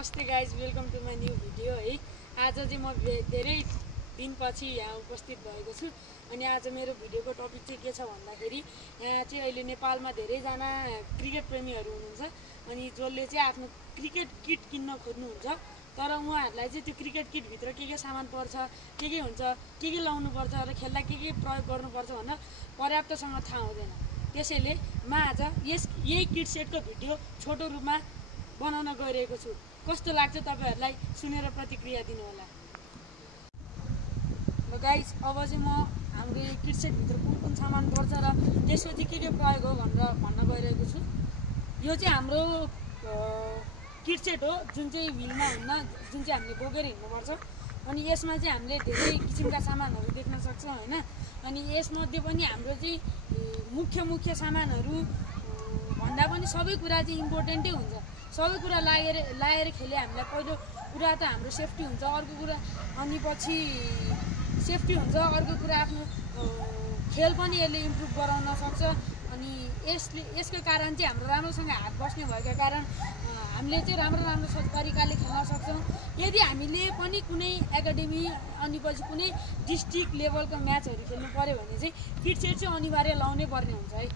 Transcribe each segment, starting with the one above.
नमस्ते guys, welcome to my new video है। आज चाहिँ म धेरै दिनपछि यहाँ उपस्थित भएको छु। अनि आज मेरो भिडियोको टपिक चाहिँ के छ भन्दाखेरि, यहाँ चाहिँ अहिले नेपालमा धेरैजना क्रिकेट प्रेमीहरू हुनुहुन्छ। अनि जसले चाहिँ आफ्नो क्रिकेट किट किन्न खोज्नुहुन्छ, तर उहाँहरूलाई चाहिँ त्यो क्रिकेट किटभित्र के सामान पर्छ, के हुन्छ, के लाउनुपर्छ र खेल्दा के प्रयोग गर्नुपर्छ भनेर पर्याप्तसँग थाहा हुँदैन। त्यसैले म आज यही किट सेटको भिडियो छोटो रूपमा बनाउन गइरहेको छु। कस्तो लाग्छ तपाईहरुलाई सुनेर प्रतिक्रिया दिनु होला। ल गाइस, अब चाहिँ म हाम्रो किट सेट भित्र कुन सामान पर्छ र त्यसको चाहिँ के प्रयोग हो भनेर भन्न गइरहेको छु। यो चाहिँ हाम्रो किट सेट हो, जुन चाहिँ व्हीलमा हुन्न, जुन चाहिँ हामीले बोकेर हिँड्नुपर्छ। अनि यसमा चाहिँ हामीले धेरै किसिमका सामानहरू देख्न सक्छौं हैन। अनि यसमध्ये पनि हाम्रो चाहिँ मुख्य सामानहरू भन्दा पनि सबै कुरा चाहिँ इम्पोर्टेन्टै हुन्छ। सबै कुरा लाएर खेले हामीलाई पहिलो कुरा त हाम्रो सेफ्टी हुन्छ, अर्को कुरा अनि पछि सेफ्टी हुन्छ, अर्को कुरा आफ्नो खेल पनि यसले इम्प्रुभ गराउन सक्छ। अनि यसको कारण चाहिँ हाम्रो राम्रोसँग हात बस्ने भएको कारण हामीले चाहिँ राम्रो तरिकाले खेल्न सक्छौँ। यदि हामीले पनि कुनै एकाडेमी अनि पछि कुनै डिस्ट्रिक्ट लेभलको म्याचहरू खेल्नु पर्यो भने चाहिँ किट सेट चाहिँ अनिवार्य लाउनै पर्ने हुन्छ है।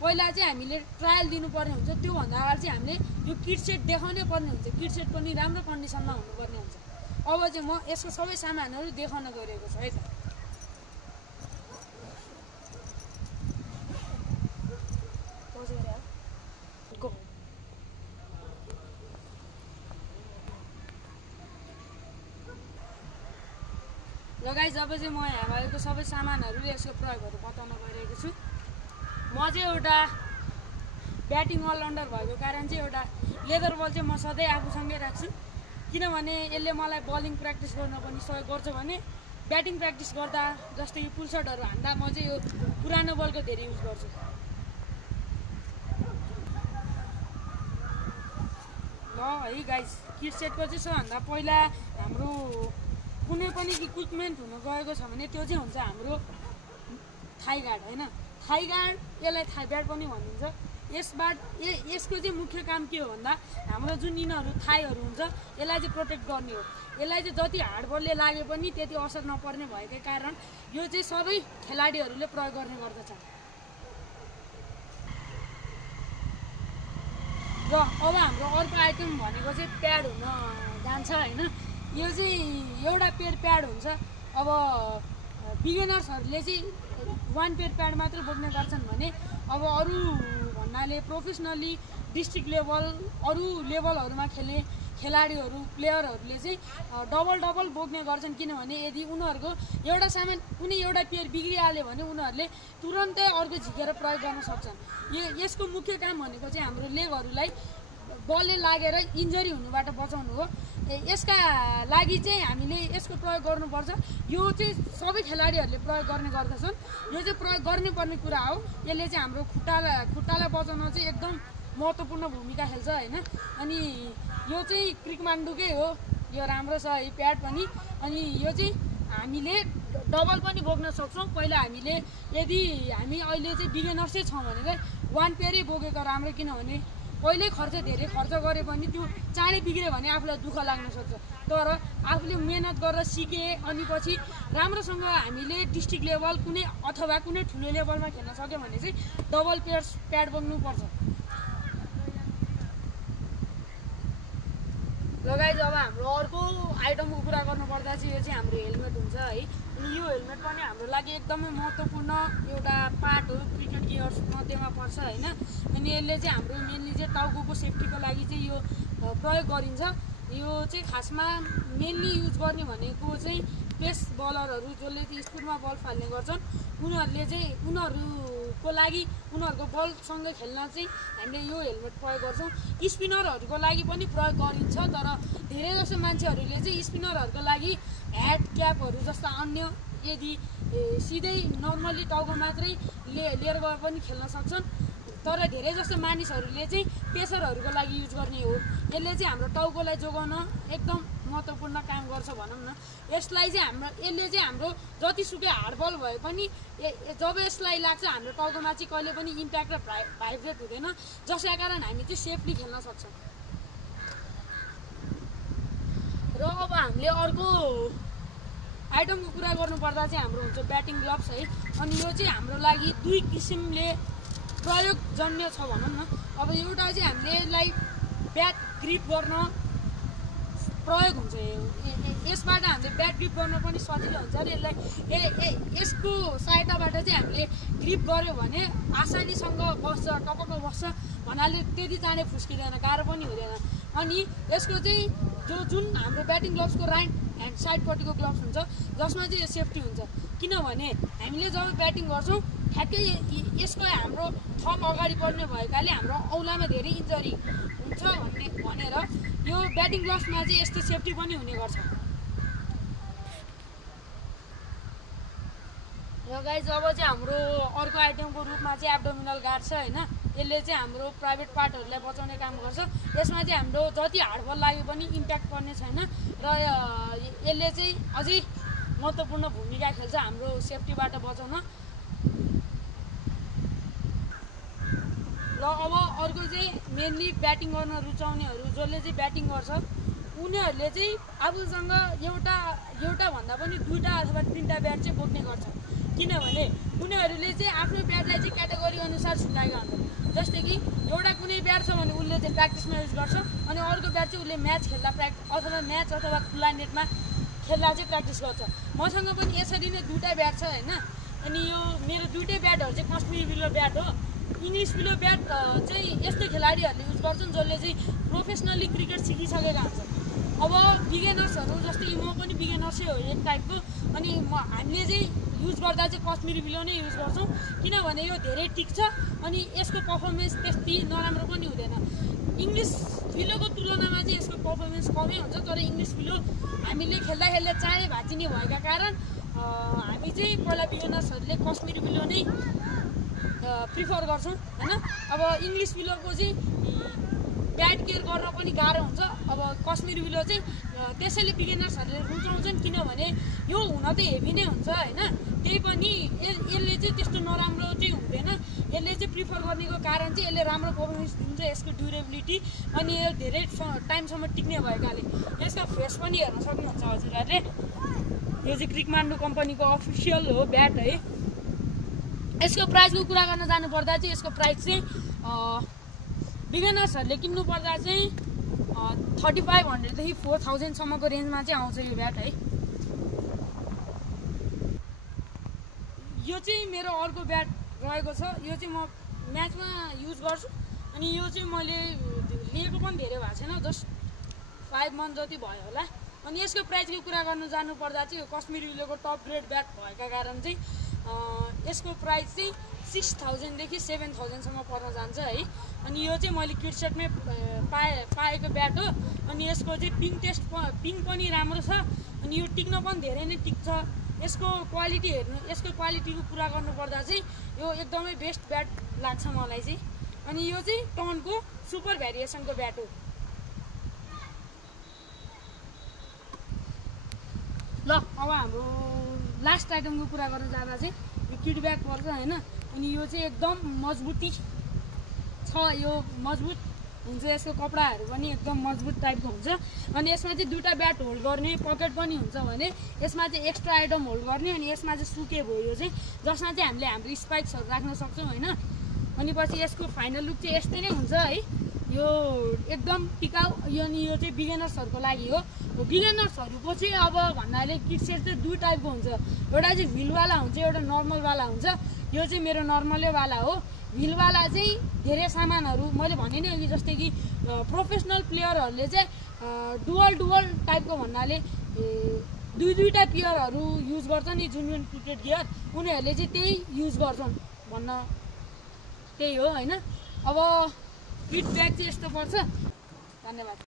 पहिला चाहिँ हामीले ट्रायल दिनुपर्ने हुन्छ, त्योभन्दा अगाडि चाहिँ हामीले यो किट सेट देखाउनै पर्ने हुन्छ। किट सेट पनि राम्रो कन्डिसनमा हुनुपर्ने हुन्छ। अब चाहिँ म यसको सबै सामानहरू देखाउन गइरहेको छु है त। ल गाइस, अब चाहिँ म यहाँ भएको सबै सामानहरू र यसको प्रयोगहरू बताउन गइरहेको छु। म चाहिँ एउटा ब्याटिङ अलराउन्डर भएको कारण चाहिँ एउटा लेदर बल चाहिँ म सधैँ आफूसँगै राख्छु। किनभने यसले मलाई बलिङ प्र्याक्टिस गर्न पनि सहयोग गर्छ भने ब्याटिङ प्र्याक्टिस गर्दा जस्तै यो पुल सटहरू हान्दा म चाहिँ यो पुरानो बलको धेरै युज गर्छु। ल है गाइस, किट सेटको चाहिँ सबभन्दा पहिला हाम्रो कुनै पनि इक्विपमेन्ट हुन गएको छ भने त्यो चाहिँ हुन्छ हाम्रो थाई गार्ड हैन। थाई गार्ड, यसलाई थाई ब्याट पनि भनिन्छ। यसको चाहिँ मुख्य काम के हो भन्दा हाम्रो जुन यिनीहरू थाईहरू हुन्छ यसलाई चाहिँ प्रोटेक्ट गर्ने हो। यसलाई चाहिँ जति हार्ड बलले लागे पनि त्यति असर नपर्ने भएकै कारण यो चाहिँ सबै खेलाडीहरूले प्रयोग गर्ने गर्दछ। र अब हाम्रो अर्को आइटम भनेको चाहिँ प्याड हुन जान्छ हैन। यो चाहिँ एउटा पेयर प्याड हुन्छ। अब बिगिनर्सहरूले चाहिँ वान पेयर प्याड मात्र बोक्ने गर्छन् भने अब अरू भन्नाले प्रोफेसनली डिस्ट्रिक्ट लेभल अरू लेभलहरूमा खेल्ने खेलाडीहरू प्लेयरहरूले चाहिँ डबल बोक्ने गर्छन्। किनभने यदि उनीहरूको एउटा सामान कुनै एउटा पेयर बिग्रिहाल्यो भने उनीहरूले तुरन्तै अर्को झिकेर प्रयोग गर्न सक्छन्। यसको मुख्य काम भनेको चाहिँ हाम्रो लेगहरूलाई बलले लागेर इन्जरी हुनुबाट बचाउनु हो। यसका लागि चाहिँ हामीले यसको प्रयोग गर्नुपर्छ। यो चाहिँ सबै खेलाडीहरूले प्रयोग गर्ने गर्दछन्। यो चाहिँ प्रयोग गर्नुपर्ने कुरा हो। यसले चाहिँ हाम्रो खुट्टालाई बचाउन चाहिँ एकदम महत्त्वपूर्ण भूमिका खेल्छ हैन। अनि यो चाहिँ क्रिकमान्डुकै हो, यो राम्रो छ है प्याड पनि। अनि यो चाहिँ हामीले डबल पनि बोक्न सक्छौँ। पहिला हामीले यदि हामी अहिले चाहिँ बिगिनर्सै छौँ भने चाहिँ वान पेयरै बोकेको राम्रो। किनभने पहिल्यै धेरै खर्च गरे पनि त्यो चाँडै बिग्रियो भने आफूलाई दुःख लाग्न सक्छ। तर आफूले मेहनत गरेर सिके अनि पछि राम्रोसँग हामीले डिस्ट्रिक्ट लेभल कुनै अथवा कुनै ठुलो लेभलमा खेल्न सक्यो भने चाहिँ डबल पेयर प्याड बोक्नुपर्छ। ल गाइस, अब हाम्रो अर्को आइटमको कुरा गर्नुपर्दा चाहिँ यो चाहिँ हाम्रो हेलमेट हुन्छ है। अनि यो हेलमेट पनि हाम्रो लागि एकदमै महत्त्वपूर्ण एउटा पार्ट हो, क्रिकेट गियर्स मध्येमा पर्छ हैन। अनि यसले चाहिँ हाम्रो मेनली चाहिँ टाउकोको सेफ्टीको लागि चाहिँ यो प्रयोग गरिन्छ। यो चाहिँ खासमा मेनली युज गर्ने भनेको चाहिँ पेस बलरहरू जसले चाहिँ स्पिडमा बल फाल्ने गर्छन् उनीहरूले चाहिँ उनीहरूको लागि उनीहरूको बलसँगै खेल्न चाहिँ हामीले यो हेलमेट प्रयोग गर्छौँ। स्पिनरहरूको लागि पनि प्रयोग गरिन्छ, तर धेरै जसो मान्छेहरूले चाहिँ स्पिनरहरूको लागि ह्याट क्यापहरू जस्ता अन्य यदि सिधै नर्मली टाउको मात्रै लिएर गए पनि खेल्न सक्छन्। तर धेरै जस्तो मानिसहरूले चाहिँ पेसरहरूको लागि युज गर्ने हो। यसले चाहिँ हाम्रो टाउकोलाई जोगाउन एकदम महत्त्वपूर्ण काम गर्छ भनौँ न। यसले चाहिँ हाम्रो जतिसुकै हार्ड बल भए पनि जब यसलाई लाग्छ हाम्रो टाउकोमा चाहिँ कहिले पनि इम्प्याक्ट र भाइब्रेट हुँदैन, जसका कारण हामी चाहिँ सेफली खेल्न सक्छौँ। हामीले अर्को आइटमको कुरा गर्नुपर्दा चाहिँ हाम्रो हुन्छ ब्याटिङ ग्लोभ्स है। अनि यो चाहिँ हाम्रो लागि दुई किसिमले प्रयोगजन्य छ भनौँ न। अब एउटा चाहिँ हामीले यसलाई ब्याट ग्रिप गर्न प्रयोग हुन्छ, यसबाट हामीले ब्याट ग्रिप गर्न पनि सजिलो हुन्छ र यसलाई यसको सहायताबाट चाहिँ हामीले ग्रिप गऱ्यो भने आसानीसँग बस्छ, टपक्क बस्छ भन्नाले त्यति चाँडै फुस्किँदैन, गाह्रो पनि हुँदैन। अनि यसको चाहिँ जुन हाम्रो ब्याटिङ ग्लोभ्सको राइट ह्यान्ड साइडपट्टिको ग्लोभ्स हुन्छ जसमा चाहिँ यो सेफ्टी हुन्छ, किनभने हामीले जब ब्याटिङ गर्छौँ ठ्याक्कै यसको हाम्रो थप अगाडि बढ्ने भएकाले हाम्रो औँलामा धेरै इन्जरी हुन्छ भनेर यो ब्याटिङ ग्लोभ्समा चाहिँ यस्तो सेफ्टी पनि हुने गर्छ। र गाइज अब चाहिँ हाम्रो अर्को आइटमको रूपमा चाहिँ एब्डोमिनल गार्ड छ होइन। यसले चाहिँ हाम्रो प्राइभेट पार्टहरूलाई बचाउने काम गर्छ। यसमा चाहिँ हाम्रो जति हार्डबल लागे पनि इम्प्याक्ट पर्ने छैन र यसले चाहिँ अझै महत्त्वपूर्ण भूमिका खेल्छ हाम्रो सेफ्टीबाट बचाउन। र अब अर्को चाहिँ मेनली ब्याटिङ गर्न रुचाउनेहरू जसले चाहिँ ब्याटिङ गर्छ उनीहरूले चाहिँ आफूसँग एउटा भन्दा पनि दुईवटा अथवा तिनवटा ब्याट चाहिँ बोक्ने गर्छ, किनभने उनीहरूले चाहिँ आफ्नो ब्याटलाई चाहिँ क्याटेगोरी अनुसार छुट्याएका हुन्छन्। जस्तै कि एउटा कुनै ब्याट छ भने उसले चाहिँ प्र्याक्टिसमा युज गर्छ, अनि अर्को ब्याट चाहिँ उसले म्याच खेल्दा अथवा खुल्ला नेटमा खेल्दा चाहिँ प्र्याक्टिस गर्छ। मसँग पनि यसरी नै दुईवटा ब्याट छ होइन। अनि यो मेरो दुईटै ब्याटहरू चाहिँ कश्मीरी विलो ब्याट हो। इङ्ग्लिस विलो ब्याट चाहिँ यस्तो खेलाडीहरूले युज गर्छन् जसले चाहिँ प्रोफेसनली क्रिकेट सिकिसकेका हुन्छन्। अब बिगेनर्सहरू जस्तै म पनि बिगेनर्सै हो एक टाइपको, अनि हामीले चाहिँ युज गर्दा चाहिँ कश्मीरी विलो नै युज गर्छौँ, किनभने यो धेरै टिक्छ अनि यसको पर्फर्मेन्स त्यति नराम्रो पनि हुँदैन। इङ्ग्लिस विलोको तुलनामा चाहिँ यसको पर्फर्मेन्स कमै हुन्छ, तर इङ्ग्लिस विलो हामीले खेल्दा चाँडै भाँचिने भएका कारण हामी चाहिँ पहिला बिगेनर्सहरूले कश्मीरी विलो नै प्रिफर गर्छौँ होइन। अब इङ्ग्लिस विलोको चाहिँ ब्याट केयर गर्न पनि गाह्रो हुन्छ। अब कश्मीरी विलो चाहिँ त्यसैले बिगिनर्सहरूले रुचाउँछन्, किनभने यो हुन त हेभी नै हुन्छ होइन। त्यही पनि यसले चाहिँ त्यस्तो नराम्रो चाहिँ हुँदैन। यसले चाहिँ प्रिफर गर्नेको कारण चाहिँ यसले राम्रो पर्फर्मेन्स दिन्छ, यसको ड्युरेबिलिटी अनि यो धेरै टाइमसम्म टिक्ने भएकाले। यसको फेस पनि हेर्न सक्नुहुन्छ हजुरहरूले। यो चाहिँ क्रिकमान्डो कम्पनीको अफिसियल हो ब्याट है। यसको प्राइसको कुरा गर्न जानुपर्दा चाहिँ यसको प्राइस चाहिँ बिगिनर्सहरूले किन्नु पर्दा चाहिँ 3500 देखि 4000 सम्मको रेन्जमा चाहिँ आउँछ यो ब्याट है। यो चाहिँ मेरो अर्को ब्याट रहेको छ। यो चाहिँ म म्याचमा युज गर्छु, अनि यो चाहिँ मैले लिएको पनि धेरै भएको छैन, जस्ट 5 मन्थ जति भयो होला। अनि यसको प्राइसको कुरा गर्नु जानुपर्दा चाहिँ कश्मीरी विलोको टप ग्रेड ब्याट भएका कारण चाहिँ यसको प्राइस चाहिँ 6000 देखि 7000 सम्म पर्न जान्छ है। अनि यो चाहिँ मैले किट सेटमै पाएको ब्याट हो। अनि यसको चाहिँ पिङ पनि राम्रो छ, अनि यो टिक्न पनि धेरै नै टिक्छ। यसको क्वालिटीको कुरा गर्नुपर्दा चाहिँ यो एकदमै बेस्ट ब्याट लाग्छ मलाई चाहिँ। अनि यो चाहिँ टर्नको सुपर भेरिएसनको ब्याट हो। ल अब हाम्रो लास्ट आइटमको कुरा गर्न जाँदा चाहिँ यो किट ब्याग पर्छ होइन। अनि यो चाहिँ एकदम मजबुती छ, यो मजबुत हुन्छ, यसको कपडाहरू पनि एकदम मजबुत टाइपको हुन्छ। अनि यसमा चाहिँ दुईवटा ब्याट होल्ड गर्ने पकेट पनि हुन्छ भने यसमा चाहिँ एक्स्ट्रा आइटम होल्ड गर्ने, अनि यसमा चाहिँ सुके भयो यो चाहिँ, जसमा चाहिँ हामीले हाम्रो स्पाइक्सहरू राख्न सक्छौँ होइन। अनि पछि यसको फाइनल लुक चाहिँ यस्तै नै हुन्छ है। यो एकदम टिकाउ। अनि यो चाहिँ बिगिनर्सहरूको लागि हो। बिगिनर्सहरूको चाहिँ अब भन्नाले किट सेट चाहिँ दुई टाइपको हुन्छ, एउटा चाहिँ ह्विलवाला हुन्छ, एउटा नर्मलवाला हुन्छ। यो चाहिँ मेरो नर्मलैवाला हो। ह्विलवाला चाहिँ धेरै सामानहरू मैले भने नि अघि जस्तै कि प्रोफेसनल प्लेयरहरूले चाहिँ डुवल टाइपको भन्नाले दुईवटा गियरहरू युज गर्छन् नि, जुनियर क्रिकेट गियर, उनीहरूले चाहिँ त्यही युज गर्छन् भन्न त्यही हो होइन। अब किट ब्याग चाहिँ यस्तो पर्छ। धन्यवाद।